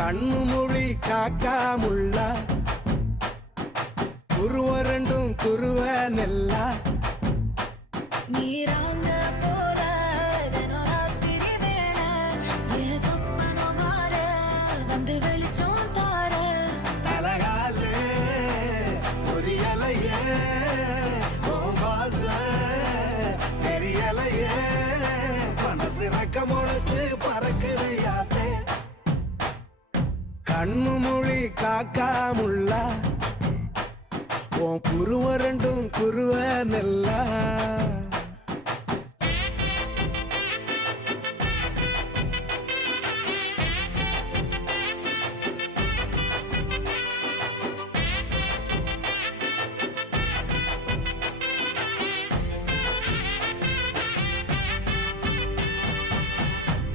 கண்ணு மொழி காக்காமுள்ள குருவ ரெண்டும் குருவ நெல்லா நீராங்க போல தினராத்திரி வேண என் சொப்பனோ மாற வந்து வெளிச்சம் தார தலகாலே பொரியலையே ஓம்பாச பெரியலையே மனசு ரக்க முளைச்சு பறக்குது யாத்தே கண்ணு மொழி காக்காமுள்ள உன் குருவ ரெண்டும் குருவ நெல்லா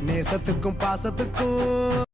நேசத்துக்கும் பாசத்துக்கும்